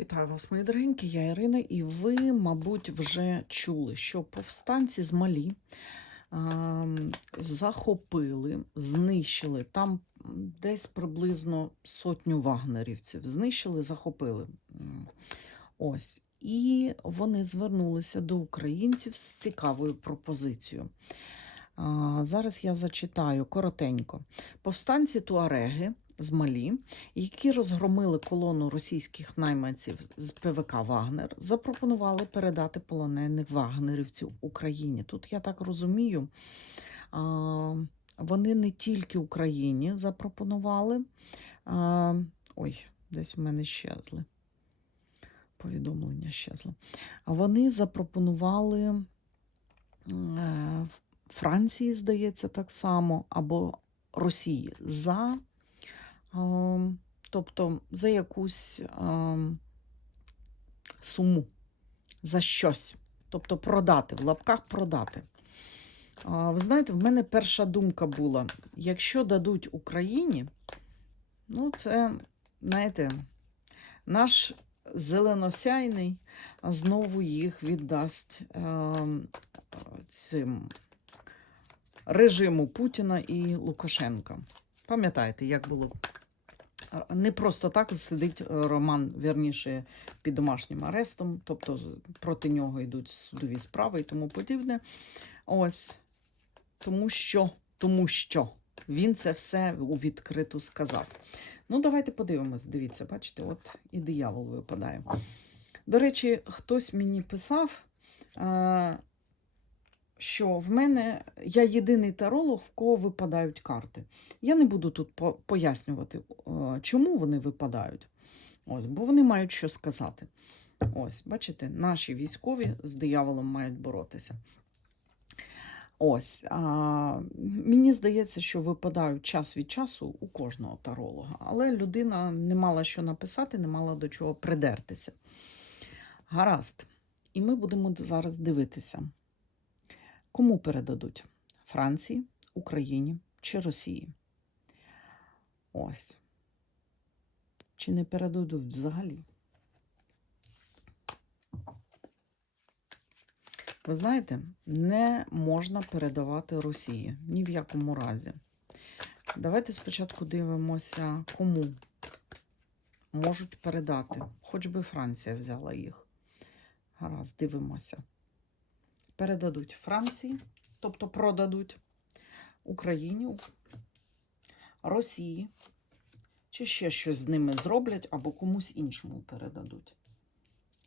Вітаю вас, мої дорогенькі, я Ірина, і ви, мабуть, вже чули, що повстанці з Малі а, захопили, знищили там десь приблизно сотню вагнерівців. Знищили, захопили. Ось. І вони звернулися до українців з цікавою пропозицією. Зараз я зачитаю коротенько. Повстанці Туареги з Малі які розгромили колону російських найманців з ПВК Вагнер, запропонували передати полонених вагнерівців Україні. Тут я так розумію, вони не тільки Україні запропонували. Ой, десь в мене щезли. Повідомлення щезли. Вони запропонували е, Франції, здається, так само, або Росії за тобто за якусь ем, суму, за щось. Тобто продати, в лапках продати. Ви знаєте, в мене перша думка була: якщо дадуть Україні, ну це, знаєте, наш зеленосяйний знову їх віддасть ем, цим режиму Путіна і Лукашенка. Пам'ятаєте, як було не просто так сидить е, Роман, вірніше, під домашнім арестом, тобто проти нього йдуть судові справи і тому подібне. Ось тому що, тому що він це все у відкриту сказав. Ну, давайте подивимось. Дивіться, бачите, от і диявол випадає. До речі, хтось мені писав, е, що в мене я єдиний таролог, в кого випадають карти. Я не буду тут пояснювати, чому вони випадають. Ось, бо вони мають що сказати. Ось, бачите, наші військові з дияволом мають боротися. Ось, а, мені здається, що випадають час від часу у кожного таролога, але людина не мала що написати, не мала до чого придертися. Гаразд. І ми будемо зараз дивитися, кому передадуть Франції, Україні чи Росії. Ось. Чи не передадуть взагалі? Ви знаєте, не можна передавати Росії ні в якому разі. Давайте спочатку дивимося, кому можуть передати. Хоч би Франція взяла їх. Гаразд, дивимося. Передадуть Франції, тобто продадуть Україні, Росії, чи ще щось з ними зроблять, або комусь іншому передадуть.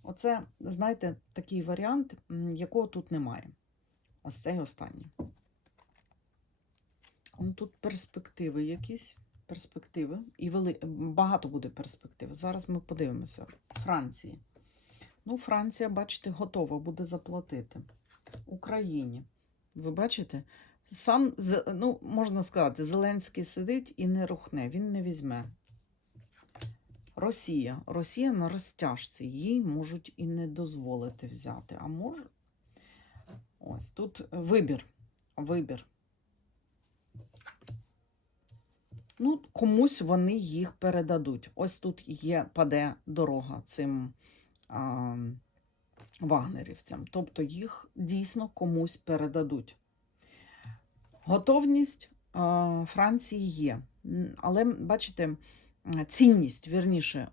Оце, знаєте, такий варіант, якого тут немає. Ось цей останній. Ну, Тут перспективи якісь, перспективи, і вели... багато буде перспектив. Зараз ми подивимося. Франції. Ну, Франція, бачите, готова буде заплатити. Україні. Ви бачите? Сам, ну, можна сказати, Зеленський сидить і не рухне, він не візьме. Росія. Росія на розтяжці. Їй можуть і не дозволити взяти. А може. Ось тут вибір. Вибір. Ну, комусь вони їх передадуть. Ось тут є, паде дорога цим а, вагнерівцям. Тобто їх дійсно комусь передадуть. Готовність а, Франції є. Але бачите, цінність, вірніше,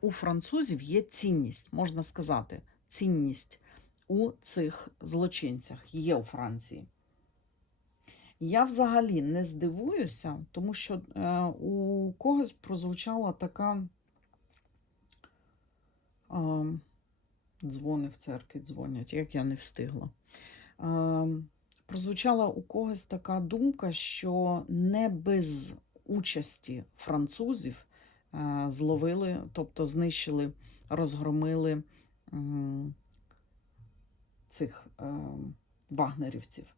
у французів є цінність, можна сказати, цінність у цих злочинцях є у Франції. Я взагалі не здивуюся, тому що е, у когось прозвучала така е, дзвони в церкві дзвонять, як я не встигла. Е, прозвучала у когось така думка, що не без участі французів е, зловили, тобто знищили, розгромили цих е, вагнерівців.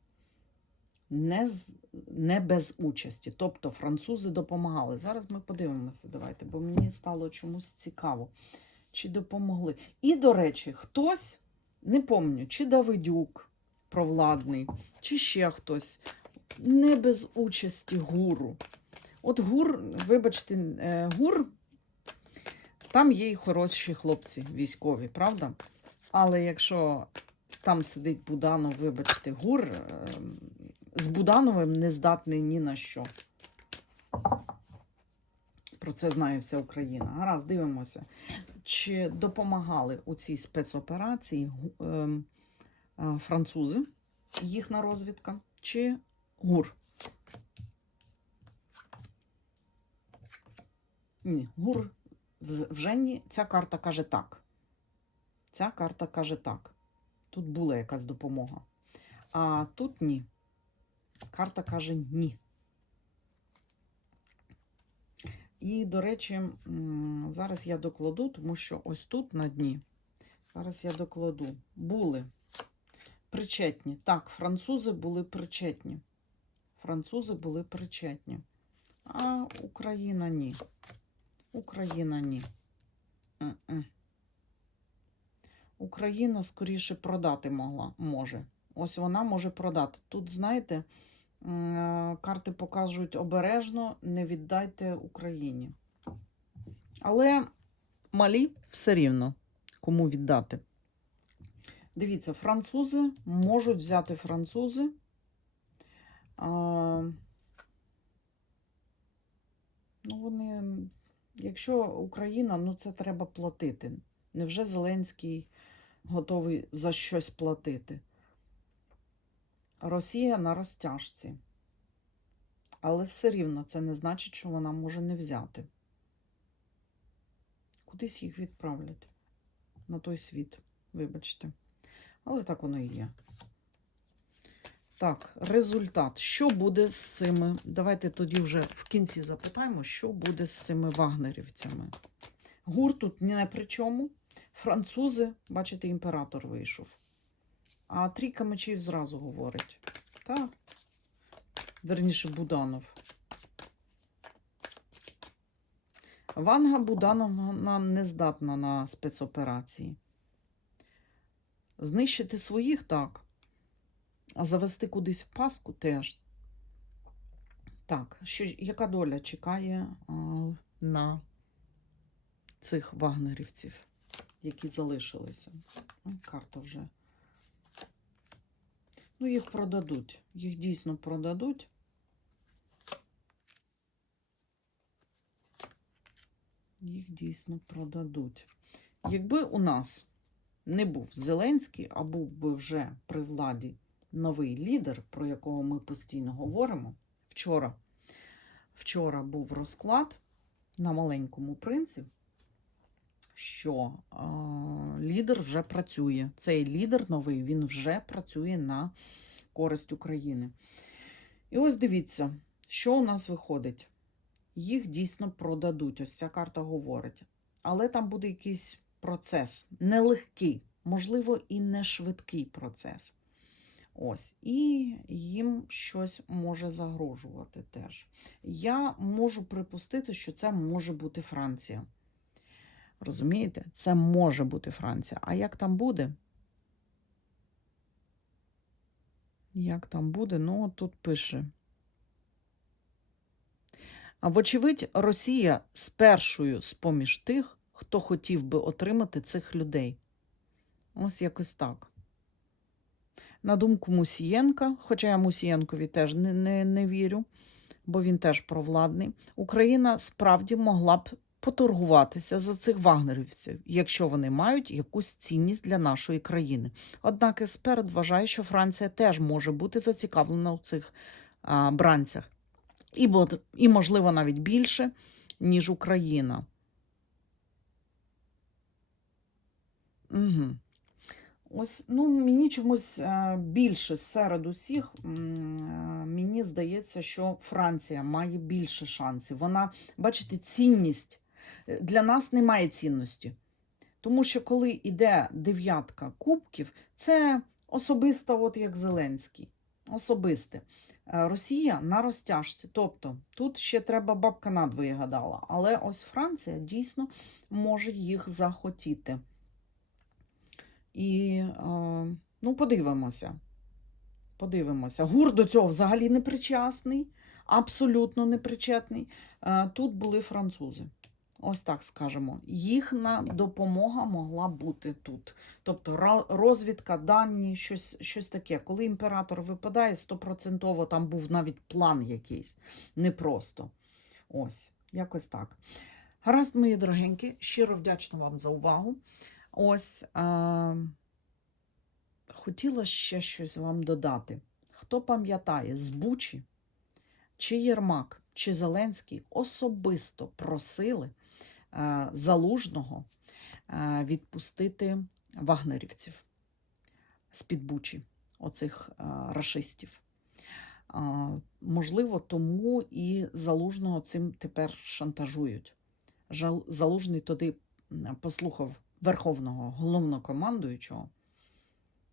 Не, з, не без участі. Тобто французи допомагали. Зараз ми подивимося, давайте, бо мені стало чомусь цікаво, чи допомогли. І, до речі, хтось, не пам'ятаю, чи Давидюк провладний, чи ще хтось, не без участі гуру. От гур, вибачте, е, гур Там є і хороші хлопці військові, правда? Але якщо там сидить Буданов, вибачте, гур, е, з Будановим не здатний ні на що. Про це знає вся Україна. Гаразд, дивимося. Чи допомагали у цій спецоперації ем, е, французи, їхня розвідка, чи ГУР? Ні, ГУР вз- Жені. Ця карта каже так. Ця карта каже так. Тут була якась допомога. А тут ні. Карта каже ні. І, до речі, зараз я докладу, тому що ось тут на дні. Зараз я докладу. Були причетні. Так, французи були причетні. Французи були причетні. А Україна ні. Україна ні. М-м. Україна скоріше продати могла, може. Ось вона може продати. Тут, знаєте, карти показують обережно, не віддайте Україні. Але малі все рівно, кому віддати. Дивіться, французи можуть взяти французи. Ну, вони, якщо Україна, ну це треба платити. Невже Зеленський готовий за щось платити? Росія на розтяжці. Але все рівно це не значить, що вона може не взяти. Кудись їх відправлять на той світ, вибачте. Але так воно і є. Так, результат. Що буде з цими? Давайте тоді вже в кінці запитаємо, що буде з цими вагнерівцями. Гур тут не при чому. Французи, бачите, імператор вийшов. А трійка мечів зразу говорить. Так. Верніше, Буданов. Ванга Буданова не здатна на спецоперації. Знищити своїх так. А завести кудись в паску теж. Так, що, яка доля чекає а, на цих вагнерівців, які залишилися? Карта вже. Ну, їх продадуть. Їх дійсно продадуть. Їх дійсно продадуть. Якби у нас не був Зеленський, а був би вже при владі новий лідер, про якого ми постійно говоримо. Вчора, вчора був розклад на маленькому принці, що лідер вже працює. Цей лідер новий він вже працює на користь України. І ось дивіться, що у нас виходить. Їх дійсно продадуть. Ось ця карта говорить. Але там буде якийсь процес нелегкий, можливо, і не швидкий процес. Ось, і їм щось може загрожувати теж. Я можу припустити, що це може бути Франція. Розумієте? Це може бути Франція. А як там буде? Як там буде? Ну, от тут пише. А вочевидь, Росія з першою з поміж тих, хто хотів би отримати цих людей. Ось якось так. На думку Мусієнка, хоча я Мусієнкові теж не, не, не вірю, бо він теж провладний, Україна справді могла б поторгуватися за цих вагнерівців, якщо вони мають якусь цінність для нашої країни. Однак експерт вважає, що Франція теж може бути зацікавлена у цих а, бранцях. І, і, можливо, навіть більше, ніж Україна. Угу. Ось, ну, мені чомусь е, більше серед усіх, е, мені здається, що Франція має більше шансів. Вона, бачите, цінність для нас немає цінності. Тому що коли йде дев'ятка кубків, це особисто, от як Зеленський. Особисте. Е, Росія на розтяжці. Тобто тут ще треба бабка надвоє гадала. Але ось Франція дійсно може їх захотіти. І е, ну, подивимося. Подивимося. Гур до цього взагалі не причасний, абсолютно не причетний. Е, Тут були французи. Ось так скажемо. Їхня допомога могла бути тут. Тобто розвідка, дані, щось, щось таке. Коли імператор випадає, стопроцентово там був навіть план якийсь. Не просто. Ось, якось так. Гаразд, мої дорогенькі, щиро вдячна вам за увагу. Ось е- хотіла ще щось вам додати. Хто пам'ятає, з Бучі, чи Єрмак, чи Зеленський особисто просили Залужного е, відпустити вагнерівців з-під Бучі, оцих е, рашистів. Можливо, тому і Залужного цим тепер шантажують. Залужний м, послухав Верховного головнокомандуючого.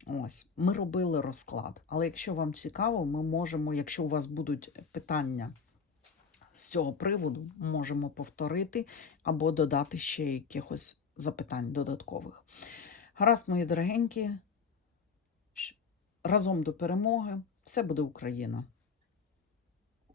Ось, ми робили розклад. Але якщо вам цікаво, ми можемо, якщо у вас будуть питання з цього приводу, можемо повторити або додати ще якихось запитань додаткових. Гаразд, мої дорогенькі, разом до перемоги. Все буде Україна!